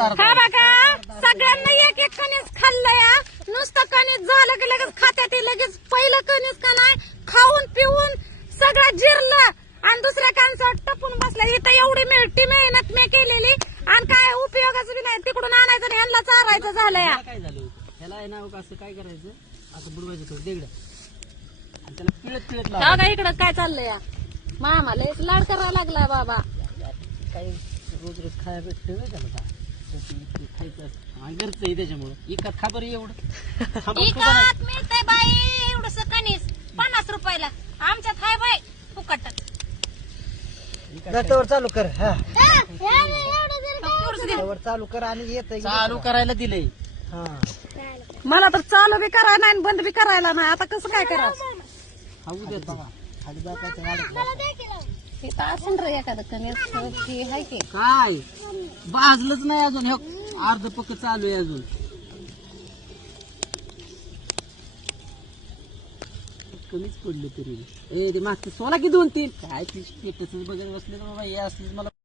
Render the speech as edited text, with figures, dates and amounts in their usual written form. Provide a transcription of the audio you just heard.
हा बघा सगळ्यांना एक एक कणीस खाल्लं या नुसतं कणीस झालं की लगेच खात्यात लगेच पहिलं कणीस का नाही खाऊन पिऊन सगळं जिरलं आणि दुसऱ्या कांसावर टपून बसल्या इथं एवढी मिळती मेहनत मी केलेली आणि काय उपयोगाचं बी नाही तिकडून आणायचं आणि ह्यांना चारायचं झालं या काय झालं ह्याला आहे ना असं काय करायचं असं बुडवायचं थोडं देगड आणि त्याला पिळत पिळत लावायचं. बघा इकडं काय चाललंय या मामाला एक लाड करावा लागलाय बाबा काही रोज रोज खायला भेटतं ना त्याला काय खायचं असतं आणि घरचं आहे त्याच्यामुळं इकत खा बरं एवढं इकत मिळतंय बाई एवढस कणीस 50 रुपयाला आमच्यात हाय बाई फुकट नटावर चालू कर हा चालू कर आणि येत चालू करायला दिलंय हा मला तर चालू बी करायला नाही आणि बंद बी करायला नाही आता कसं काय करायचं खाऊ देत बघा खाली दाखवायचं गाडीत. इथं असेल रे एखादं कणीस की हाय की काय भाजलंच नाही अजून हे अर्ध पक्क चालू आहे अजून कमीच पडले तरी ए ते मागचं सोला की 2-3 काय ती स्टेटस बघत बसले बाबा हे असलीच मला